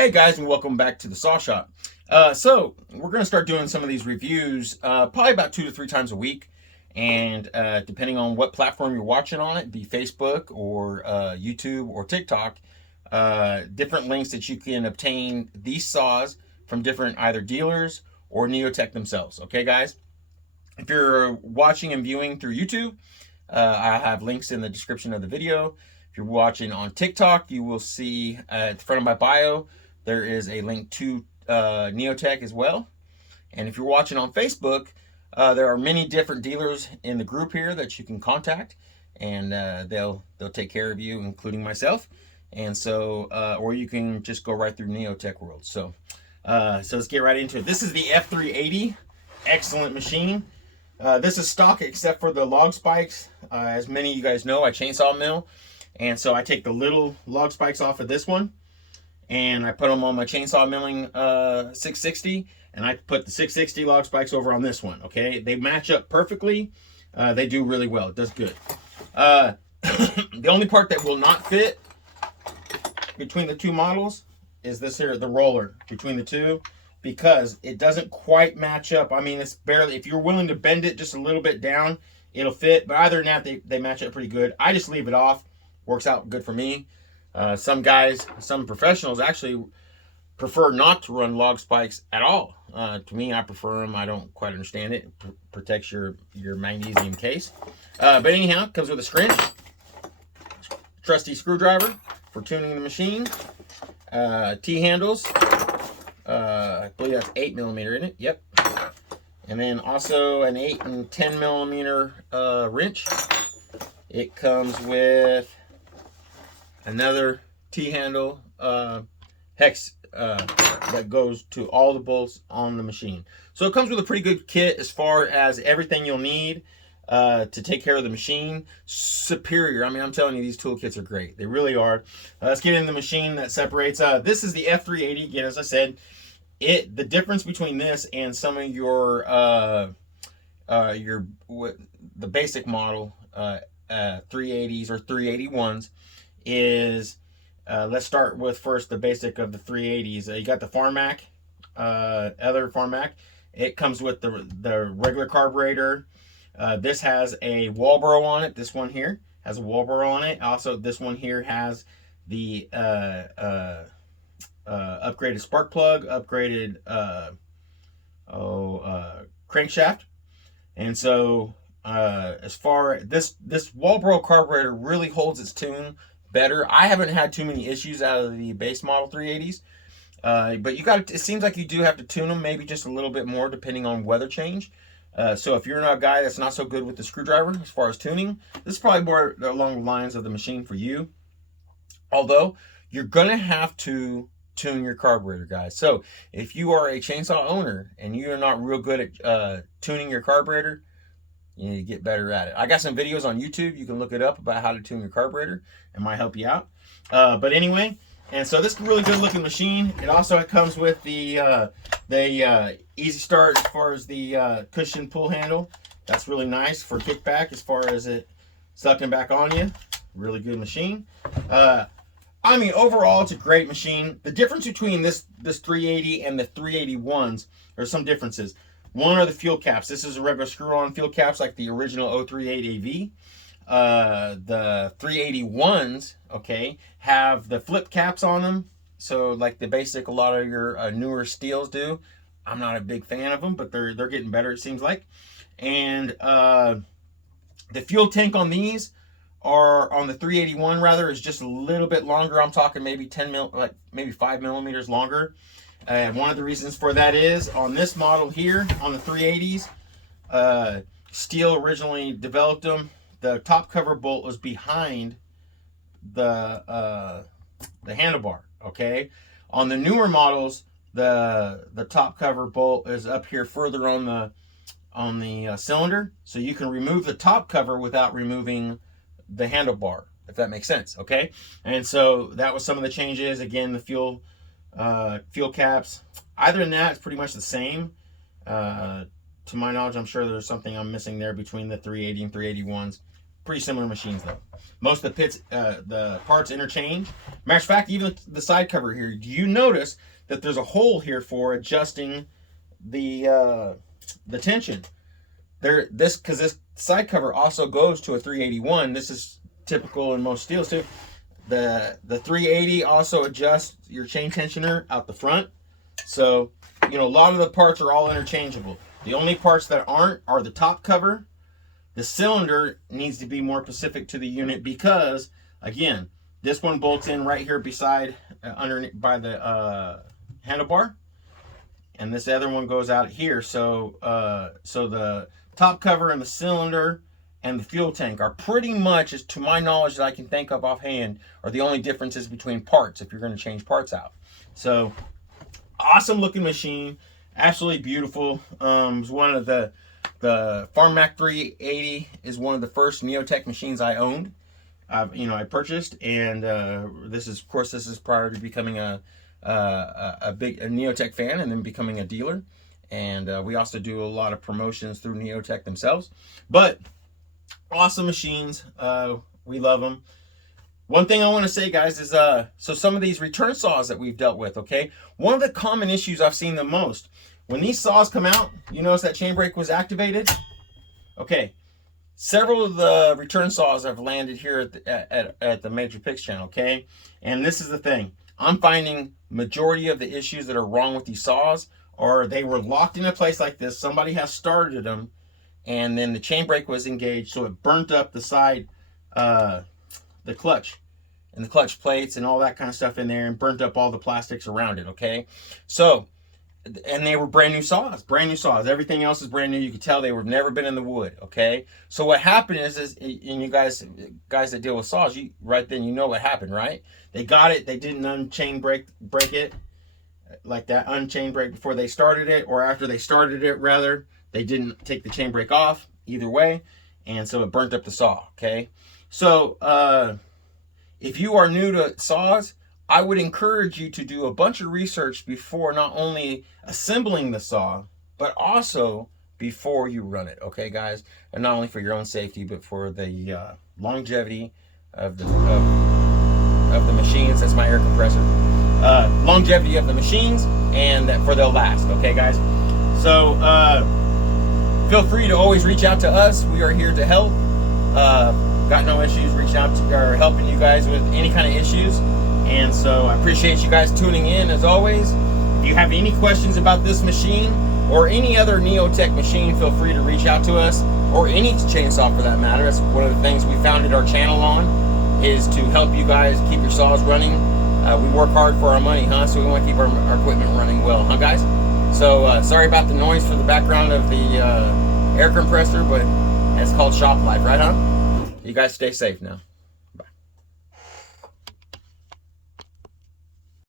Hey guys, and welcome back to the Saw Shop. So we're going to start doing some of these reviews probably about 2 to 3 times a week, and depending on what platform you're watching on it, be Facebook or YouTube or TikTok, different links that you can obtain these saws from different either dealers or Neo-tec themselves. Okay, guys. If you're watching and viewing through YouTube, I have links in the description of the video. If you're watching on TikTok, you will see at the front of my bio, there is a link to Neo-tec as well. And if you're watching on Facebook, there are many different dealers in the group here that you can contact, and they'll take care of you, including myself. And so, or you can just go right through Neo-tec World. So let's get right into it. This is the f380, excellent machine. This is stock except for the log spikes. As many of you guys know, I chainsaw mill, and so I take the little log spikes off of this one, and I put them on my chainsaw milling 660, and I put the 660 log spikes over on this one. Okay, they match up perfectly. They do really well. It does good. The only part that will not fit between the two models is this here, the roller between the two, because it doesn't quite match up. I mean, it's barely, if you're willing to bend it just a little bit down, it'll fit. But other than that, they match up pretty good. I just leave it off. Works out good for me. Some guys, some professionals actually prefer not to run log spikes at all. To me, I prefer them. I don't quite understand it. It protects your magnesium case. But anyhow, it comes with a scrunch, trusty screwdriver for tuning the machine, T-handles. I believe that's 8mm in it. Yep. And then also an 8 and 10mm wrench. It comes with another T-handle hex that goes to all the bolts on the machine. So it comes with a pretty good kit as far as everything you'll need to take care of the machine. Superior. I mean, I'm telling you, these toolkits are great. They really are. Let's get into the machine that separates. This is the f380. Again, as I said, the difference between this and some of your the basic model 380s or 381s is, let's start with first the basic of the 380s. You got the Farmac, other Farmac. It comes with the regular carburetor. This has a Walbro on it. This one here has a Walbro on it. Also, this one here has the upgraded spark plug, upgraded crankshaft. And so as far this Walbro carburetor really holds its tune better. I haven't had too many issues out of the base model 380s, but it seems like you do have to tune them maybe just a little bit more depending on weather change. So if you're not a guy that's not so good with the screwdriver as far as tuning, this is probably more along the lines of the machine for you. Although you're gonna have to tune your carburetor, guys. So if you are a chainsaw owner and you're not real good at tuning your carburetor, you need to get better at it. I got some videos on YouTube. You can look it up about how to tune your carburetor. It might help you out. But anyway, and so this is a really good looking machine. It also comes with the easy start as far as the cushion pull handle. That's really nice for kickback as far as it sucking back on you. Really good machine. I mean, overall, it's a great machine. The difference between this 380 and the 381s, there's some differences. One are the fuel caps. This is a regular screw-on fuel caps like the original 038 AV. The 381s, okay, have the flip caps on them. So like the basic, a lot of your newer stihls do. I'm not a big fan of them, but they're getting better, it seems like. And the fuel tank on these are on the 381 rather is just a little bit longer. I'm talking maybe 5mm longer. One of the reasons for that is on this model here, on the 380s, Stihl originally developed them. The top cover bolt was behind the handlebar. Okay, on the newer models, the top cover bolt is up here further on the cylinder, so you can remove the top cover without removing the handlebar, if that makes sense. Okay, and so that was some of the changes. Again, the fuel caps. Other than that, it's pretty much the same. To my knowledge, I'm sure there's something I'm missing there between the 380 and 381s. Pretty similar machines though. Most of the parts interchange. Matter of fact, even the side cover here, do you notice that there's a hole here for adjusting the tension? Because this side cover also goes to a 381. This is typical in most steels too. The 380 also adjusts your chain tensioner out the front. So, you know, a lot of the parts are all interchangeable. The only parts that aren't are the top cover. The cylinder needs to be more specific to the unit because, again, this one bolts in right here beside, underneath by the handlebar, and this other one goes out here. So, so the top cover and the cylinder and the fuel tank are pretty much, as to my knowledge that I can think of offhand, are the only differences between parts if you're going to change parts out. So, awesome looking machine, absolutely beautiful. It was one of the Farmac 380 is one of the first Neo-tec machines I owned. I purchased, and this is prior to becoming a Neo-tec fan and then becoming a dealer. And we also do a lot of promotions through Neo-tec themselves. But awesome machines, we love them. One thing I want to say, guys, is so some of these return saws that we've dealt with, okay? One of the common issues I've seen the most, when these saws come out, you notice that chain brake was activated? Okay, several of the return saws have landed here at the Major Picks channel, okay? And this is the thing. I'm finding majority of the issues that are wrong with these saws are they were locked in a place like this. Somebody has started them, and then the chain brake was engaged, so it burnt up the side, the clutch, and the clutch plates and all that kind of stuff in there, and burnt up all the plastics around it, okay? So, and they were brand new saws. Everything else is brand new. You could tell they were never been in the wood, okay? So what happened is and you guys that deal with saws, right then you know what happened, right? They got it, they didn't unchain break it, like that unchain brake before they started it, or after they started it, rather. They didn't take the chain brake off, either way, and so it burnt up the saw, okay? So, if you are new to saws, I would encourage you to do a bunch of research before not only assembling the saw, but also before you run it, okay, guys? And not only for your own safety, but for the longevity of the machines. That's my air compressor. Longevity of the machines, and that for they'll last, okay, guys? So, feel free to always reach out to us. We are here to help. Got no issues reaching out to or helping you guys with any kind of issues. And so I appreciate you guys tuning in as always. If you have any questions about this machine or any other Neo-tec machine, feel free to reach out to us, or any chainsaw for that matter. That's one of the things we founded our channel on, is to help you guys keep your saws running. We work hard for our money, huh? So we want to keep our equipment running well, huh, guys? So sorry about the noise for the background of the air compressor, but it's called shop life, right, huh? You guys stay safe now.